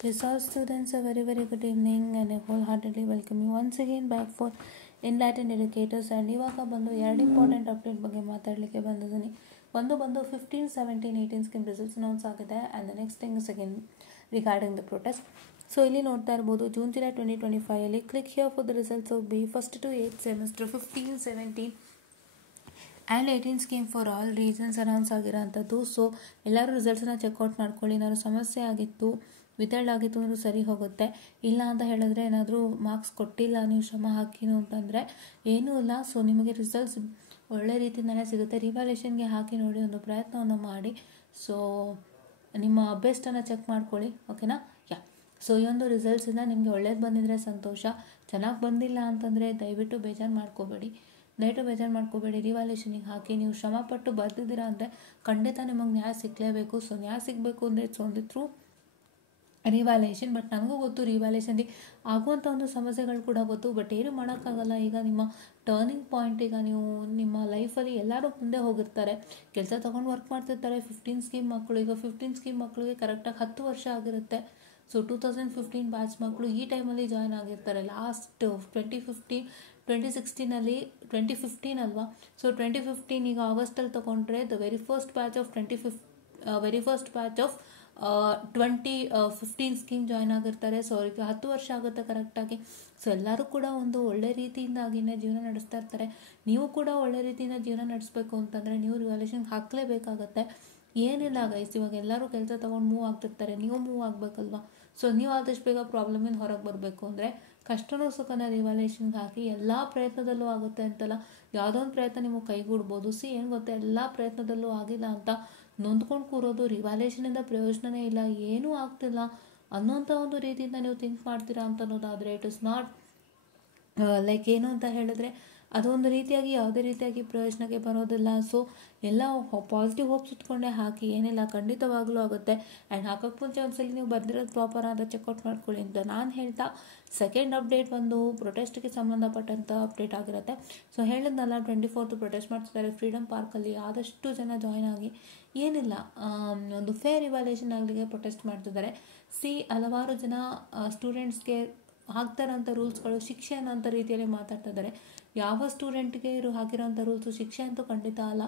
Okay, so students, a very good evening and I wholeheartedly welcome you once again back for Enlightened Educators. And ಇವಾಗ ಬಂದು ಎರಡು important update ಬಗ್ಗೆ ಮಾತಾಡಲಿಕ್ಕೆ ಬಂದಿದ್ದೀನಿ. ಒಂದು ಬಂದು 15, 17, 18 ಸ್ಕೀಮ್ ರಿಸಲ್ಟ್ಸ್ ಅನೌನ್ಸ್ ಆಗಿದೆ and the next thing is again regarding the protest. So ಇಲ್ಲಿ ನೋಡ್ತಾ ಇರ್ಬೋದು June July 2025 click here for the results of B first to 8th semester 15, 17 and 18 scheme for all reasons announce ಆಗಿರೋಂಥದ್ದು. So ಎಲ್ಲರೂ ರಿಸಲ್ಟ್ಸನ್ನ checkout ಮಾಡ್ಕೊಳ್ಳಿ. ಏನಾದ್ರು ಸಮಸ್ಯೆ ಆಗಿತ್ತು, ವಿತರ್ಡ್ ಆಗಿತ್ತು ಅಂದರೂ ಸರಿ ಹೋಗುತ್ತೆ. ಇಲ್ಲ ಅಂತ ಹೇಳಿದ್ರೆ ಏನಾದರೂ ಮಾರ್ಕ್ಸ್ ಕೊಟ್ಟಿಲ್ಲ, ನೀವು ಶ್ರಮ ಹಾಕಿನು ಅಂತಂದರೆ ಏನೂ ಇಲ್ಲ. ಸೊ ನಿಮಗೆ ರಿಸಲ್ಟ್ಸ್ ಒಳ್ಳೆ ರೀತಿಯಿಂದಲೇ ಸಿಗುತ್ತೆ. ರಿವ್ಯಾಲ್ಯೂಷನ್ಗೆ ಹಾಕಿ ನೋಡಿ, ಒಂದು ಪ್ರಯತ್ನವನ್ನು ಮಾಡಿ. ಸೊ ನಿಮ್ಮ ಬೆಸ್ಟನ್ನು ಚೆಕ್ ಮಾಡ್ಕೊಳ್ಳಿ, ಓಕೆನಾ? ಸೊ ಈ ಒಂದು ರಿಸಲ್ಟ್ಸಿಂದ ನಿಮಗೆ ಒಳ್ಳೇದು ಬಂದಿದ್ರೆ ಸಂತೋಷ. ಚೆನ್ನಾಗಿ ಬಂದಿಲ್ಲ ಅಂತಂದರೆ ದಯವಿಟ್ಟು ಬೇಜಾರು ಮಾಡ್ಕೋಬೇಡಿ. ರಿವ್ಯಾಲ್ಯೂಷನಿಗೆ ಹಾಕಿ ನೀವು ಶ್ರಮಪಟ್ಟು ಬರ್ದಿದ್ದೀರಾ ಅಂದರೆ ಖಂಡಿತ ನಿಮಗೆ ನ್ಯಾಯ ಸಿಗಲೇಬೇಕು. ಸೊ ನ್ಯಾಯ ಸಿಗಬೇಕು ಅಂದರೆ it's only through revaluation. But ನನಗೂ ಗೊತ್ತು ರಿವ್ಯಾಲ್ಯೂಷನ್ಗೆ ಆಗುವಂಥ ಒಂದು ಸಮಸ್ಯೆಗಳು ಕೂಡ ಗೊತ್ತು. ಬಟ್ ಏನು ಮಾಡೋಕ್ಕಾಗಲ್ಲ. ಈಗ ನಿಮ್ಮ ಟರ್ನಿಂಗ್ ಪಾಯಿಂಟ್, ಈಗ ನೀವು ನಿಮ್ಮ ಲೈಫಲ್ಲಿ ಎಲ್ಲರೂ ಮುಂದೆ ಹೋಗಿರ್ತಾರೆ, ಕೆಲಸ ತೊಗೊಂಡು ವರ್ಕ್ ಮಾಡ್ತಿರ್ತಾರೆ. 15 ಸ್ಕೀಮ್ ಮಕ್ಕಳು, ಈಗ 15 ಸ್ಕೀಮ್ ಮಕ್ಕಳಿಗೆ ಕರೆಕ್ಟಾಗಿ 10 ವರ್ಷ ಆಗಿರುತ್ತೆ. ಸೊ 2015 ಬ್ಯಾಚ್ ಮಕ್ಕಳು ಈ ಟೈಮಲ್ಲಿ ಜಾಯ್ನ್ ಆಗಿರ್ತಾರೆ. ಲಾಸ್ಟ್ 2016 ಅಲ್ವಾ? ಸೊ 2015 ಈಗ ಆಗಸ್ಟಲ್ಲಿ ತೊಗೊಂಡ್ರೆ the very first batch of 2015 scheme join ಆಗಿರ್ತಾರೆ. ಸೊ ಅವರಿಗೆ 10 ವರ್ಷ ಆಗುತ್ತೆ ಕರೆಕ್ಟಾಗಿ. ಸೊ ಎಲ್ಲರೂ ಕೂಡ ಒಂದು ಒಳ್ಳೆ ರೀತಿಯಿಂದಾಗಿನೇ ಜೀವನ ನಡೆಸ್ತಾ ಇರ್ತಾರೆ. ನೀವು ಕೂಡ ಒಳ್ಳೆ ರೀತಿಯಿಂದ ಜೀವನ ನಡೆಸಬೇಕು ಅಂತಂದರೆ ನೀವು ರಿವ್ಯಾಲ್ಯೂಷನ್ಗೆ ಹಾಕಲೇಬೇಕಾಗತ್ತೆ. ಏನಿಲ್ಲ ಗೈಸ್, ಇವಾಗ ಎಲ್ಲರೂ ಕೆಲಸ ತೊಗೊಂಡು ಮೂವ್ ಆಗ್ತಿರ್ತಾರೆ, ನೀವು ಮೂವ್ ಆಗಬೇಕಲ್ವಾ? ಸೊ ನೀವು ಆದಷ್ಟು ಬೇಗ ಪ್ರಾಬ್ಲಮಿಂದ ಹೊರಗೆ ಬರಬೇಕು ಅಂದರೆ ಕಷ್ಟನೋ ಸುಖನ ರಿವ್ಯಾಲ್ಯೂಷನ್ಗೆ ಹಾಕಿ. ಎಲ್ಲ ಪ್ರಯತ್ನದಲ್ಲೂ ಆಗುತ್ತೆ ಅಂತಲ್ಲ, ಯಾವುದೋ ಒಂದು ಪ್ರಯತ್ನ ನಿಮಗೆ ಕೈಗೂಡ್ಬೋದು. ಏನು ಗೊತ್ತೆ, ಎಲ್ಲ ಪ್ರಯತ್ನದಲ್ಲೂ ಆಗಿಲ್ಲ ಅಂತ ನೊಂದ್ಕೊಂಡು ಕೂರೋದು, ರಿವ್ಯಾಲ್ಯೂಷನಿಂದ ಪ್ರಯೋಜನವೇ ಇಲ್ಲ, ಏನೂ ಆಗ್ತಿಲ್ಲ ಅನ್ನೋಂಥ ಒಂದು ರೀತಿಯಿಂದ ನೀವು ಥಿಂಕ್ ಮಾಡ್ತೀರಾ ಅಂತ ಅನ್ನೋದಾದರೆ ಇಟ್ ಇಸ್ ನಾಟ್ ಲೈಕ್ ಏನು ಅಂತ ಹೇಳಿದ್ರೆ ಅದೊಂದು ರೀತಿಯಾಗಿ ಯಾವುದೇ ರೀತಿಯಾಗಿ ಪ್ರಯೋಜನಕ್ಕೆ ಬರೋದಿಲ್ಲ. ಸೊ ಎಲ್ಲ ಪಾಸಿಟಿವ್ ಹೋಪ್ಸ್ ಇಟ್ಕೊಂಡೇ ಹಾಕಿ, ಏನಿಲ್ಲ ಖಂಡಿತವಾಗ್ಲೂ ಆಗುತ್ತೆ. ಆ್ಯಂಡ್ ಹಾಕೋಕ್ಕೆ ಮುಂಚೆ ಒಂದ್ಸಲಿ ನೀವು ಬರ್ದಿರೋದು ಪ್ರಾಪರ್ ಅಂತ ಚೆಕ್ಔಟ್ ಮಾಡ್ಕೊಳ್ಳಿ ಅಂತ ನಾನು ಹೇಳ್ತಾ, ಸೆಕೆಂಡ್ ಅಪ್ಡೇಟ್ ಬಂದು ಪ್ರೊಟೆಸ್ಟ್ಗೆ ಸಂಬಂಧಪಟ್ಟಂಥ ಅಪ್ಡೇಟ್ ಆಗಿರುತ್ತೆ. ಸೊ ಹೇಳಿದ್ನಲ್ಲ 24th ಪ್ರೊಟೆಸ್ಟ್ ಮಾಡ್ತಿದ್ದಾರೆ ಫ್ರೀಡಮ್ ಪಾರ್ಕಲ್ಲಿ. ಆದಷ್ಟು ಜನ ಜಾಯ್ನ್ ಆಗಿ, ಏನಿಲ್ಲ ಒಂದು ಫೇರ್ ರಿವ್ಯಾಲ್ಯೂಷನ್ ಆಗಲಿಕ್ಕೆ ಪ್ರೊಟೆಸ್ಟ್ ಮಾಡ್ತಿದ್ದಾರೆ. ಹಲವಾರು ಜನ ಸ್ಟೂಡೆಂಟ್ಸ್ಗೆ ಹಾಕ್ತಾರಂಥ ರೂಲ್ಸ್ಗಳು ಶಿಕ್ಷೆ ಅನ್ನೋಂಥ ರೀತಿಯಲ್ಲಿ ಮಾತಾಡ್ತಾ ಇದ್ದಾರೆ. ಯಾವ ಸ್ಟೂಡೆಂಟ್ಗೆ ಇವರು ಹಾಕಿರೋಂಥ ರೂಲ್ಸು ಶಿಕ್ಷೆ ಅಂತೂ ಖಂಡಿತ ಅಲ್ಲ,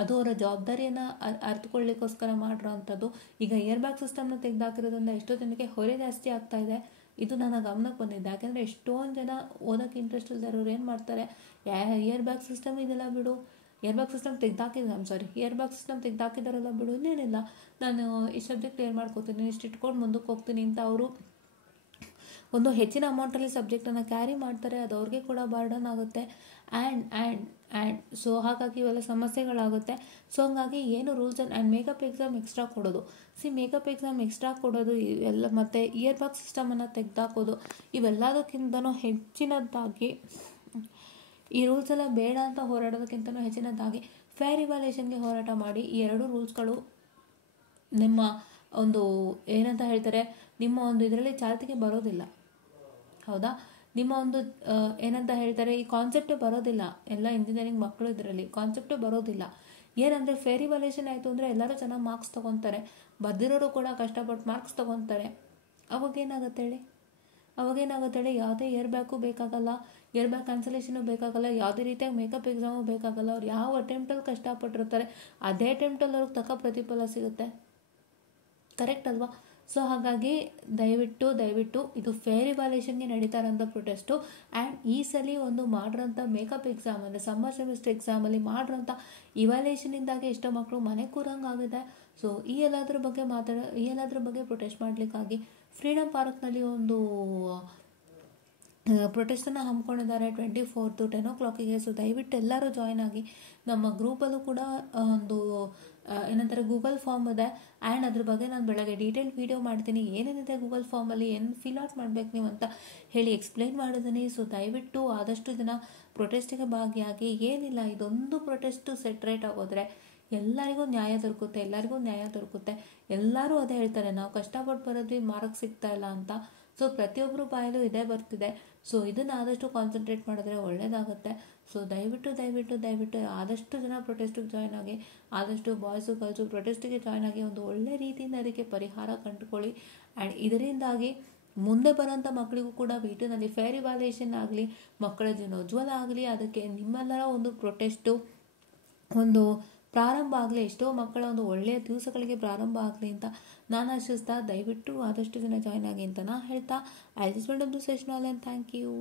ಅದು ಅವರ ಜವಾಬ್ದಾರಿಯನ್ನು ಅರ್ಥಕೊಳ್ಳಿಕ್ಕೋಸ್ಕರ ಮಾಡಿರೋ ಅಂಥದ್ದು. ಈಗ ಇಯರ್ ಬ್ಯಾಗ್ ಸಿಸ್ಟಮ್ನ ತೆಗೆದಾಕಿರೋದ್ರಿಂದ ಎಷ್ಟೋ ಜನಕ್ಕೆ ಹೊರೆ ಜಾಸ್ತಿ ಆಗ್ತಾ ಇದೆ. ಇದು ನನ್ನ ಗಮನಕ್ಕೆ ಬಂದಿದ್ದೆ. ಯಾಕೆಂದರೆ ಎಷ್ಟೊಂದು ಜನ ಓದೋಕ್ಕೆ ಇಂಟ್ರೆಸ್ಟ್ ಇಲ್ದಿರೋರು ಏನು ಮಾಡ್ತಾರೆ, ಇಯರ್ ಬ್ಯಾಗ್ ಸಿಸ್ಟಮ್ ಇದೆಲ್ಲ ಬಿಡು, ಇಯರ್ ಬ್ಯಾಗ್ ಸಿಸ್ಟಮ್ ತೆಗೆದಾಕಿದಾರಲ್ಲ ಬಿಡು, ಇನ್ನೇನಿಲ್ಲ ನಾನು ಈ ಸಬ್ಜೆಕ್ಟ್ ಕ್ಲಿಯರ್ ಮಾಡ್ಕೋತೀನಿ, ಇಷ್ಟು ಇಟ್ಕೊಂಡು ಮುಂದಕ್ಕೆ ಹೋಗ್ತೀನಿ ಅಂತ ಅವರು ಒಂದು ಹೆಚ್ಚಿನ ಅಮೌಂಟಲ್ಲಿ ಸಬ್ಜೆಕ್ಟನ್ನು ಕ್ಯಾರಿ ಮಾಡ್ತಾರೆ. ಅದು ಅವ್ರಿಗೆ ಕೂಡ ಬರ್ಡನ್ ಆಗುತ್ತೆ. ಆ್ಯಂಡ್ ಸೊ ಹಾಗಾಗಿ ಇವೆಲ್ಲ ಸಮಸ್ಯೆಗಳಾಗುತ್ತೆ. ಸೊ ಹಂಗಾಗಿ ಏನು rules and makeup exam extra ಕೊಡೋದು, ಮೇಕಪ್ ಎಕ್ಸಾಮ್ ಎಕ್ಸ್ಟ್ರಾ ಕೊಡೋದು ಇವೆಲ್ಲ, ಮತ್ತು ಇಯರ್ ಬಾಕ್ಸ್ ಸಿಸ್ಟಮನ್ನು ತೆಗೆದಾಕೋದು, ಇವೆಲ್ಲದಕ್ಕಿಂತನೂ ಹೆಚ್ಚಿನದಾಗಿ ಈ ರೂಲ್ಸ್ ಎಲ್ಲ ಬೇಡ ಅಂತ ಹೋರಾಡೋದಕ್ಕಿಂತನೂ ಹೆಚ್ಚಿನದಾಗಿ ಫೇರ್ ರಿವ್ಯಾಲ್ಯೂಷನ್ಗೆ ಹೋರಾಟ ಮಾಡಿ. ಈ ಎರಡು ರೂಲ್ಸ್ಗಳು ನಿಮ್ಮ ಒಂದು ಏನಂತ ಹೇಳ್ತಾರೆ, ನಿಮ್ಮ ಒಂದು ಇದರಲ್ಲಿ ಚಾಲ್ತಿಗೆ ಬರೋದಿಲ್ಲ, ಹೌದಾ? ನಿಮ್ಮ ಒಂದು ಏನಂತ ಹೇಳ್ತಾರೆ, ಈ ಕಾನ್ಸೆಪ್ಟೇ ಬರೋದಿಲ್ಲ. ಎಲ್ಲ ಇಂಜಿನಿಯರಿಂಗ್ ಮಕ್ಕಳು ಇದರಲ್ಲಿ ಕಾನ್ಸೆಪ್ಟೇ ಬರೋದಿಲ್ಲ. ಏನಂದರೆ ಫೇರ್ ರಿವ್ಯಾಲ್ಯೂಷನ್ ಆಯಿತು ಅಂದರೆ ಎಲ್ಲರೂ ಚೆನ್ನಾಗಿ ಮಾರ್ಕ್ಸ್ ತೊಗೊತಾರೆ, ಬರ್ದಿರೋರು ಕೂಡ ಕಷ್ಟಪಟ್ಟು ಮಾರ್ಕ್ಸ್ ತೊಗೊತಾರೆ. ಅವಾಗೇನಾಗುತ್ತೆ ಹೇಳಿ? ಯಾವುದೇ ಇಯರ್ ಬ್ಯಾಕು ಬೇಕಾಗಲ್ಲ, ಇಯರ್ ಬ್ಯಾಕ್ ಕ್ಯಾನ್ಸಲೇಷನು ಬೇಕಾಗಲ್ಲ, ಯಾವುದೇ ರೀತಿಯಾಗಿ ಮೇಕಪ್ ಎಕ್ಸಾಮು ಬೇಕಾಗಲ್ಲ. ಅವ್ರು ಯಾವ ಅಟೆಂಪ್ಟಲ್ಲಿ ಕಷ್ಟಪಟ್ಟಿರ್ತಾರೆ ಅದೇ ಅಟೆಂಪ್ಟಲ್ಲಿ ಅವ್ರಿಗೆ ತಕ್ಕ ಪ್ರತಿಫಲ ಸಿಗುತ್ತೆ, ಕರೆಕ್ಟ್ ಅಲ್ವಾ? ಸೊ ಹಾಗಾಗಿ ದಯವಿಟ್ಟು ಇದು ಫೇರ್ ಇವ್ಯಾಲ್ಯೂಷನ್ಗೆ ನಡೀತಾ ಇರೋಂಥ ಪ್ರೊಟೆಸ್ಟು. ಆ್ಯಂಡ್ ಈ ಸಲ ಒಂದು ಮಾಡಿರೋಂಥ ಮೇಕಪ್ ಎಕ್ಸಾಮ್ ಅಂದರೆ ಸಮ್ಮರ್ ಸೆಮಿಸ್ಟರ್ ಎಕ್ಸಾಮಲ್ಲಿ ಮಾಡಿರೋಂಥ ಇವ್ಯಾಲ್ಯೂಷನಿಂದಾಗಿ ಎಷ್ಟೋ ಮಕ್ಕಳು ಮನೆ ಕೂರಂಗಾಗಿದೆ. ಸೊ ಈ ಎಲ್ಲದ್ರ ಬಗ್ಗೆ ಪ್ರೊಟೆಸ್ಟ್ ಮಾಡಲಿಕ್ಕಾಗಿ ಫ್ರೀಡಮ್ ಪಾರ್ಕ್ನಲ್ಲಿ ಒಂದು ಪ್ರೊಟೆಸ್ಟನ್ನು ಹಮ್ಮಿಕೊಂಡಿದ್ದಾರೆ 24th 10 o'clock. ಸೊ ದಯವಿಟ್ಟು ಎಲ್ಲರೂ ಜಾಯ್ನ್ ಆಗಿ. ನಮ್ಮ ಗ್ರೂಪಲ್ಲೂ ಕೂಡ ಒಂದು ಏನಂತಾರೆ ಗೂಗಲ್ ಫಾರ್ಮ್ ಇದೆ. ಆ್ಯಂಡ್ ಅದ್ರ ಬಗ್ಗೆ ನಾನು ಬೆಳಗ್ಗೆ ಡೀಟೇಲ್ ವೀಡಿಯೋ ಮಾಡ್ತೀನಿ, ಏನೇನಿದೆ ಗೂಗಲ್ ಫಾರ್ಮಲ್ಲಿ, ಏನು ಫಿಲ್ ಔಟ್ ಮಾಡಬೇಕು ನೀವು ಅಂತ ಹೇಳಿ ಎಕ್ಸ್ಪ್ಲೈನ್ ಮಾಡಿದ್ದೀನಿ. ಸೊ ದಯವಿಟ್ಟು ಆದಷ್ಟು ಜನ ಪ್ರೊಟೆಸ್ಟಿಗೆ ಭಾಗಿಯಾಗಿ. ಏನಿಲ್ಲ, ಇದೊಂದು ಪ್ರೊಟೆಸ್ಟು ಸೆಟ್ರೇಟ್ ಆಗೋದ್ರೆ ಎಲ್ಲರಿಗೂ ನ್ಯಾಯ ದೊರಕುತ್ತೆ. ಎಲ್ಲರೂ ಅದೇ ಹೇಳ್ತಾರೆ, ನಾವು ಕಷ್ಟಪಟ್ಟು ಬರೋದ್ವಿ ಮಾರ್ಕ್ಸ್ ಸಿಗ್ತಾ ಇಲ್ಲ ಅಂತ. ಸೊ ಪ್ರತಿಯೊಬ್ಬರು ಬಾಯಲ್ಲೂ ಇದೇ ಬರ್ತಿದೆ. ಸೊ ಇದನ್ನು ಆದಷ್ಟು ಕಾನ್ಸಂಟ್ರೇಟ್ ಮಾಡಿದ್ರೆ ಒಳ್ಳೆಯದಾಗುತ್ತೆ. ಸೊ ದಯವಿಟ್ಟು ಆದಷ್ಟು ಜನ ಪ್ರೊಟೆಸ್ಟಿಗೆ ಜಾಯ್ನ್ ಆಗಿ, ಆದಷ್ಟು ಬಾಯ್ಸು ಗರ್ಲ್ಸು ಪ್ರೊಟೆಸ್ಟಿಗೆ ಜಾಯ್ನ್ ಆಗಿ ಒಂದು ಒಳ್ಳೆ ರೀತಿಯಿಂದ ಅದಕ್ಕೆ ಪರಿಹಾರ ಕಂಡುಕೊಳ್ಳಿ. ಆ್ಯಂಡ್ ಇದರಿಂದಾಗಿ ಮುಂದೆ ಬರೋಂಥ ಮಕ್ಕಳಿಗೂ ಕೂಡ V2ನಲ್ಲಿ ಫೇರ್ ಇವ್ಯಾಲ್ಯೂಯೇಷನ್ ಆಗಲಿ, ಮಕ್ಕಳ ಜೀವನ ಉಜ್ವಲ ಆಗಲಿ, ಅದಕ್ಕೆ ನಿಮ್ಮೆಲ್ಲರ ಒಂದು ಪ್ರೊಟೆಸ್ಟು ಒಂದು ಪ್ರಾರಂಭ ಆಗಲಿ, ಎಷ್ಟೋ ಮಕ್ಕಳ ಒಂದು ಒಳ್ಳೆಯ ದಿವಸಗಳಿಗೆ ಪ್ರಾರಂಭ ಆಗಲಿ ಅಂತ ನಾನು ಆಶಿಸ್ತಾ, ದಯವಿಟ್ಟು ಆದಷ್ಟು ಜನ ಜಾಯ್ನ್ ಆಗಿ ಅಂತ ನಾನು ಹೇಳ್ತಾ, I just want to session all and thank you.